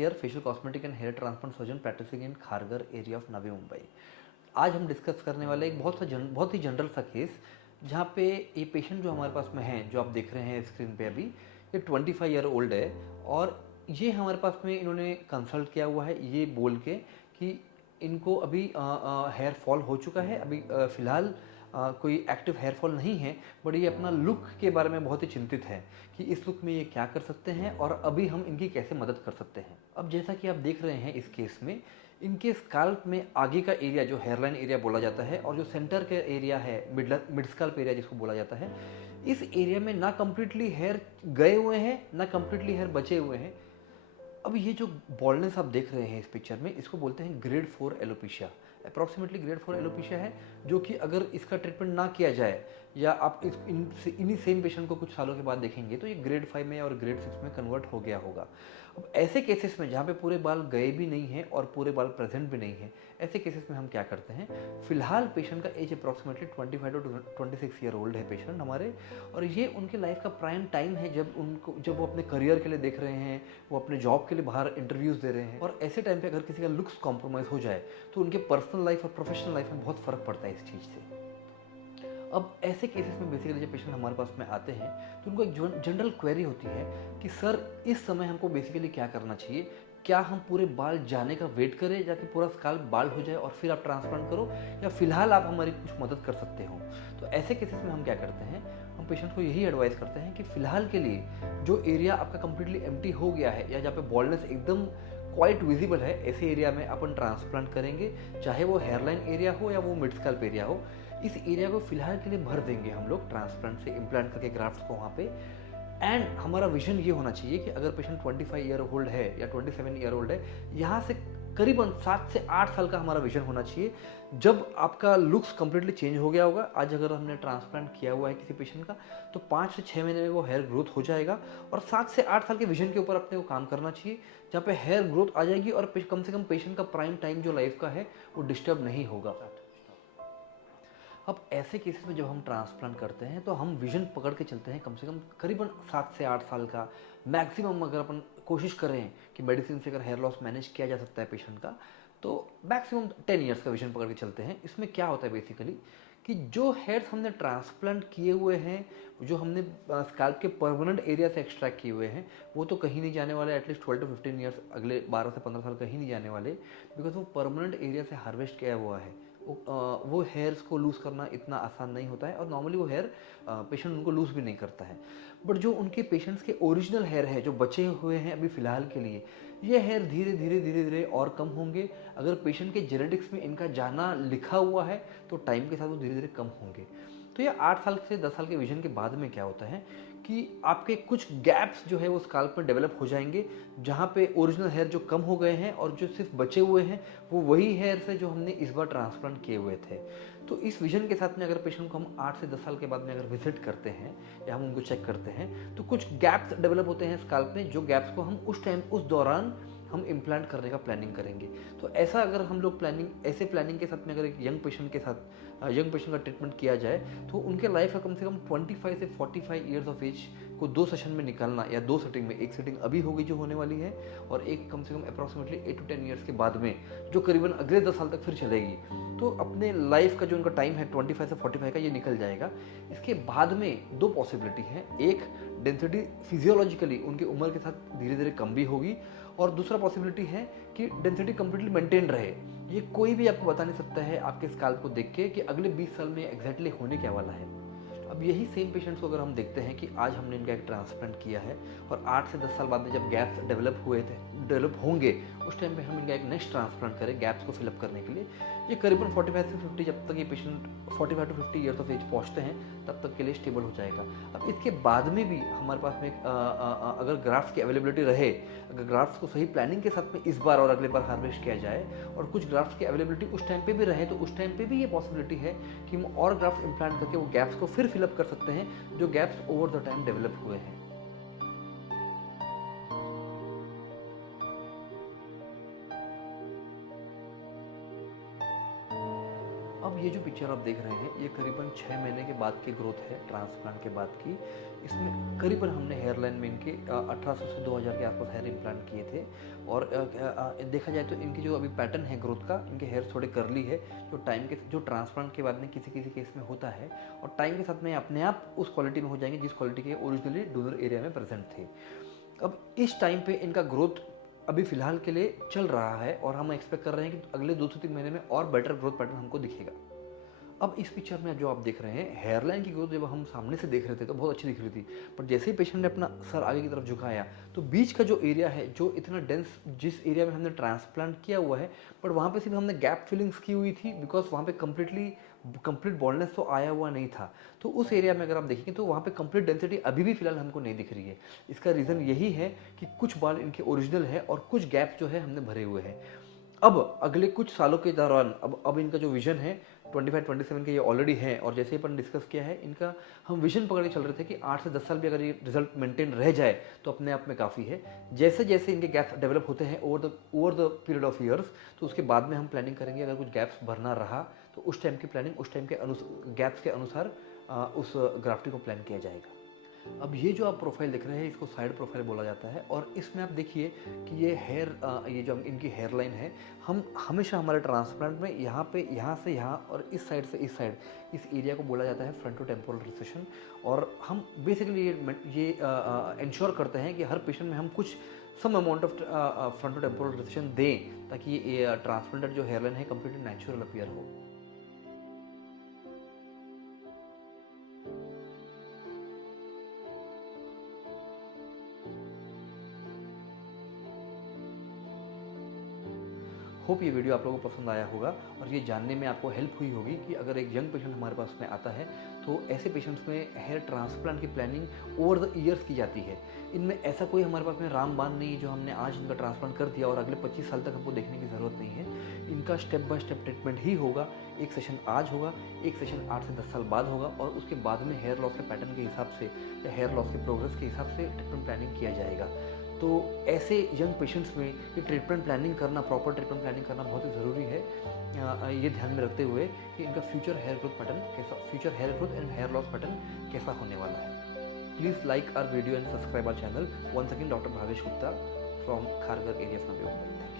here, facial cosmetic and hair transplant surgeon practicing in Kharghar area of Navi Mumbai. आज हम discuss करने वाले एक बहुत ही जनरल सा केस, जहाँ पे ये पेशेंट जो हमारे पास में है, जो आप देख रहे हैं स्क्रीन पे अभी, ये 25 ईयर ओल्ड है और ये हमारे पास में इन्होंने कंसल्ट किया हुआ है ये बोल के कि इनको अभी हेयर फॉल हो चुका है। अभी फ़िलहाल कोई एक्टिव हेयर फॉल नहीं है, बट ये अपना लुक के बारे में बहुत ही चिंतित है कि इस लुक में ये क्या कर सकते हैं और अभी हम इनकी कैसे मदद कर सकते हैं। अब जैसा कि आप देख रहे हैं इस केस में, इनके स्काल्प में आगे का एरिया जो हेयरलाइन एरिया बोला जाता है और जो सेंटर का एरिया है मिड स्काल्प एरिया जिसको बोला जाता है, इस एरिया में ना कम्प्लीटली हेयर गए हुए हैं ना कम्प्लीटली हेयर बचे हुए हैं। अब ये जो बॉल्डनेस आप देख रहे हैं इस पिक्चर में, इसको बोलते हैं grade 4 alopecia. Approximately grade 4 alopecia है, जो कि अगर इसका ट्रीटमेंट ना किया जाए या आप इन्हीं सेम पेशेंट को कुछ सालों के बाद देखेंगे तो ये ग्रेड 5 में और ग्रेड 6 में कन्वर्ट हो गया होगा। अब ऐसे केसेस में जहाँ पे पूरे बाल गए भी नहीं हैं और पूरे बाल प्रेजेंट भी नहीं हैं, ऐसे केसेस में हम क्या करते हैं, फिलहाल पेशेंट का age approximately 25 to 26 year old है पेशेंट हमारे, और ये उनके लाइफ का प्राइम टाइम है जब वो अपने करियर के लिए देख रहे हैं, वो अपने जॉब के लिए बाहर इंटरव्यूज़ दे रहे हैं। और ऐसे टाइम पे अगर किसी का लुक्स कॉम्प्रोमाइज़ हो जाए तो उनके पर्सनल लाइफ और प्रोफेशनल लाइफ में बहुत फ़र्क पड़ता है इस चीज़ से। अब ऐसे केसेस में बेसिकली जब पेशेंट हमारे पास में आते हैं तो उनको एक जनरल क्वेरी होती है कि सर इस समय हमको बेसिकली क्या करना चाहिए, क्या हम पूरे बाल जाने का वेट करें जाके पूरा स्काल्प बाल हो जाए और फिर आप ट्रांसप्लांट करो, या फिलहाल आप हमारी कुछ मदद कर सकते हो। तो ऐसे केसेस में हम क्या करते हैं, हम पेशेंट को यही एडवाइस करते हैं कि फिलहाल के लिए जो एरिया आपका कंप्लीटली एम्प्टी हो गया है या जहाँ पे बॉल्डनेस एकदम क्वाइट विजिबल है, ऐसे एरिया में अपन ट्रांसप्लांट करेंगे, चाहे वो हेयरलाइन एरिया हो या वो मिड स्कैल्प एरिया हो। इस एरिया को फिलहाल के लिए भर देंगे हम लोग ट्रांसप्लांट से इम्प्लांट करके ग्राफ्ट्स को वहाँ पे। एंड हमारा विजन ये होना चाहिए कि अगर पेशेंट 25 ईयर ओल्ड है या 27 ईयर ओल्ड है, यहाँ से करीबन 7 से 8 साल का हमारा विजन होना चाहिए जब आपका लुक्स कम्प्लीटली चेंज हो गया होगा। आज अगर हमने ट्रांसप्लांट किया हुआ है किसी पेशेंट का तो 5 से 6 महीने में वो हेयर ग्रोथ हो जाएगा, और 7 से 8 साल के विजन के ऊपर अपने को काम करना चाहिए जहाँ पे हेयर ग्रोथ आ जाएगी और कम से कम पेशेंट का प्राइम टाइम जो लाइफ का है वो डिस्टर्ब नहीं होगा। अब ऐसे केसेस में जब हम ट्रांसप्लांट करते हैं तो हम विजन पकड़ के चलते हैं कम से कम करीबन 7 से 8 साल का मैक्सिमम। अगर अपन कोशिश करें कि मेडिसिन से अगर हेयर लॉस मैनेज किया जा सकता है पेशेंट का, तो मैक्सिमम 10 ईयर्स का विजन पकड़ के चलते हैं। इसमें क्या होता है बेसिकली कि जो हेयर्स हमने ट्रांसप्लांट किए हुए हैं, जो हमने स्कैल्प के परमानेंट एरिया से एक्सट्रैक्ट किए हुए हैं, वो तो कहीं नहीं जाने वाले। एटलीस्ट 12 टू 15 ईयर्स, अगले 12 से 15 साल कहीं नहीं जाने वाले, बिकॉज वो परमानेंट एरिया से हार्वेस्ट किया हुआ है। वो हेयर्स को लूज़ करना इतना आसान नहीं होता है और नॉर्मली वो हेयर पेशेंट उनको लूज़ भी नहीं करता है। बट जो उनके पेशेंट्स के ओरिजिनल हेयर है जो बचे हुए हैं अभी फ़िलहाल के लिए, ये हेयर धीरे धीरे धीरे धीरे और कम होंगे। अगर पेशेंट के जेनेटिक्स में इनका जाना लिखा हुआ है तो टाइम के साथ वो धीरे धीरे कम होंगे। तो ये 8 साल से 10 साल के विजन के बाद में क्या होता है कि आपके कुछ गैप्स जो है वो स्काल्प में डेवलप हो जाएंगे, जहाँ पे ओरिजिनल हेयर जो कम हो गए हैं और जो सिर्फ बचे हुए हैं वो वही हेयर से जो हमने इस बार ट्रांसप्लांट किए हुए थे। तो इस विजन के साथ में अगर पेशेंट को हम 8 से 10 साल के बाद में अगर विजिट करते हैं या हम उनको चेक करते हैं तो कुछ गैप्स डेवलप होते हैं स्काल्प में, जो गैप्स को हम उस दौरान हम इम्प्लांट करने का प्लानिंग करेंगे। तो ऐसा अगर हम लोग ऐसे प्लानिंग के साथ में अगर एक यंग पेशेंट का ट्रीटमेंट किया जाए तो उनके लाइफ का कम से कम 25 से 45 ईयर्स ऑफ एज को 2 सेशन में निकालना, या 2 सेटिंग में, एक सेटिंग अभी होगी जो होने वाली है और एक कम से कम अप्रॉक्सीमेटली 8 टू 10 ईयर्स के बाद में जो करीबन अगले 10 साल तक फिर चलेगी। तो अपने लाइफ का जो उनका टाइम है 25 से 45 का, ये निकल जाएगा। इसके बाद में 2 पॉसिबिलिटी है, एक डेंसिटी फिजियोलॉजिकली उनकी उम्र के साथ धीरे धीरे कम भी होगी, और दूसरा पॉसिबिलिटी है कि डेंसिटी कंप्लीटली मेंटेन रहे। ये कोई भी आपको बता नहीं सकता है आपके स्काल्प को देख के कि अगले 20 साल में एग्जैक्टली होने क्या वाला है। अब यही सेम पेशेंट्स को अगर हम देखते हैं कि आज हमने इनका एक ट्रांसप्लांट किया है और 8 से 10 साल बाद में जब गैप्स डेवलप होंगे, उस टाइम पे हम इनका एक नेक्स्ट ट्रांसप्लांट करें गैप्स को फिलअप करने के लिए, ये करीबन 45 से 50, जब तक ये patient 45 to 50 years of age पहुँचते हैं तब तक के लिए स्टेबल हो जाएगा। अब इसके बाद में भी हमारे पास में अगर ग्राफ्ट्स की अवेलेबिलिटी रहे, अगर ग्राफ्ट्स को सही प्लानिंग के साथ में इस बार और अगले बार हार्वेस्ट किया जाए और कुछ ग्राफ्ट्स की अवेलेबिलिटी उस टाइम पे भी रहे, तो उस टाइम पे भी ये पॉसिबिलिटी है कि हम और ग्राफ्ट्स इम्प्लांट करके वो गैप्स को फिर फिलअप कर सकते हैं जो gaps over the time develop हुए हैं। अब ये जो पिक्चर आप देख रहे हैं ये करीबन 6 महीने के बाद की ग्रोथ है ट्रांसप्लांट के बाद की। इसमें करीबन हमने हेयर लाइन में इनके 1800 से 2000 के आसपास हेयर इम्प्लांट किए थे। और देखा जाए तो इनकी जो अभी पैटर्न है ग्रोथ का, इनके हेयर थोड़े कर्ली है जो ट्रांसप्लांट के बाद में किसी किसी केस में होता है, और टाइम के साथ में अपने आप उस क्वालिटी में हो जाएंगे जिस क्वालिटी के ओरिजिनली डोनर एरिया में प्रेजेंट थे। अब इस टाइम पे इनका ग्रोथ अभी फ़िलहाल के लिए चल रहा है और हम एक्सपेक्ट कर रहे हैं कि अगले 2 से 3 महीने में और बेटर ग्रोथ पैटर्न हमको दिखेगा। अब इस पिक्चर में जो आप देख रहे हैं, हेयरलाइन की ग्रोथ जब हम सामने से देख रहे थे तो बहुत अच्छी दिख रही थी, पर जैसे ही पेशेंट ने अपना सर आगे की तरफ झुकाया तो बीच का जो एरिया है, जो इतना डेंस, जिस एरिया में हमने ट्रांसप्लांट किया हुआ है, पर वहाँ पे सिर्फ हमने गैप फिलिंग्स की हुई थी, बिकॉज वहाँ पे कंप्लीट बॉल्डनेस तो आया हुआ नहीं था। तो उस एरिया में अगर आप देखेंगे तो वहाँ पे कंप्लीट डेंसिटी अभी भी फिलहाल हमको नहीं दिख रही है। इसका रीज़न यही है कि कुछ बाल इनके ओरिजिनल है और कुछ गैप जो है हमने भरे हुए हैं। अब अगले कुछ सालों के दौरान अब इनका जो विजन है 25-27 के ये ऑलरेडी है, और जैसे ही अपन डिस्कस किया है इनका, हम विजन पकड़ के चल रहे थे कि 8 से 10 साल भी अगर ये रिजल्ट मेंटेन रह जाए तो अपने आप में काफ़ी है। जैसे जैसे इनके गैप्स डेवलप होते हैं over the period of years, तो उसके बाद में हम प्लानिंग करेंगे, अगर कुछ गैप्स भरना रहा तो उस टाइम की प्लानिंग उस टाइम के गैप्स के अनुसार उस ग्राफ्टिंग को प्लान किया जाएगा। अब ये जो आप प्रोफाइल देख रहे हैं इसको साइड प्रोफाइल बोला जाता है, और इसमें आप देखिए कि ये जो इनकी हेयर लाइन है, हम हमेशा हमारे ट्रांसप्लांट में यहाँ से यहाँ और इस साइड से इस साइड, इस एरिया को बोला जाता है फ्रंटो टेम्पोरल रिसेशन। और हम बेसिकली ये इंश्योर करते हैं कि हर पेशेंट में हम कुछ some amount of fronto temporal recession दें, ताकि ये ट्रांसप्लांटेड जो हेयर लाइन है कम्प्लीटली नेचुरल अपीयर हो। होप ये वीडियो आप लोगों को पसंद आया होगा और ये जानने में आपको हेल्प हुई होगी कि अगर एक यंग पेशेंट हमारे पास में आता है तो ऐसे पेशेंट्स में हेयर ट्रांसप्लांट की प्लानिंग ओवर द ईयर्स की जाती है। इनमें ऐसा कोई हमारे पास में रामबाण नहीं है जो हमने आज इनका ट्रांसप्लांट कर दिया और अगले 25 साल तक हमको देखने की ज़रूरत नहीं है। इनका स्टेप बाय स्टेप ट्रीटमेंट ही होगा। एक सेशन आज होगा, एक सेशन 8 से 10 साल बाद होगा, और उसके बाद में हेयर लॉस के पैटर्न के हिसाब से या हेयर लॉस के प्रोग्रेस के हिसाब से ट्रीटमेंट प्लानिंग किया जाएगा। तो ऐसे यंग पेशेंट्स में ये ट्रीटमेंट प्लानिंग करना, प्रॉपर ट्रीटमेंट प्लानिंग करना बहुत ही ज़रूरी है, ये ध्यान में रखते हुए कि इनका future hair growth and hair loss pattern कैसा होने वाला है। Please like our video and subscribe our channel. Once again doctor Bhavesh Gupta from Kharghar area of Navi Mumbai. Thank you.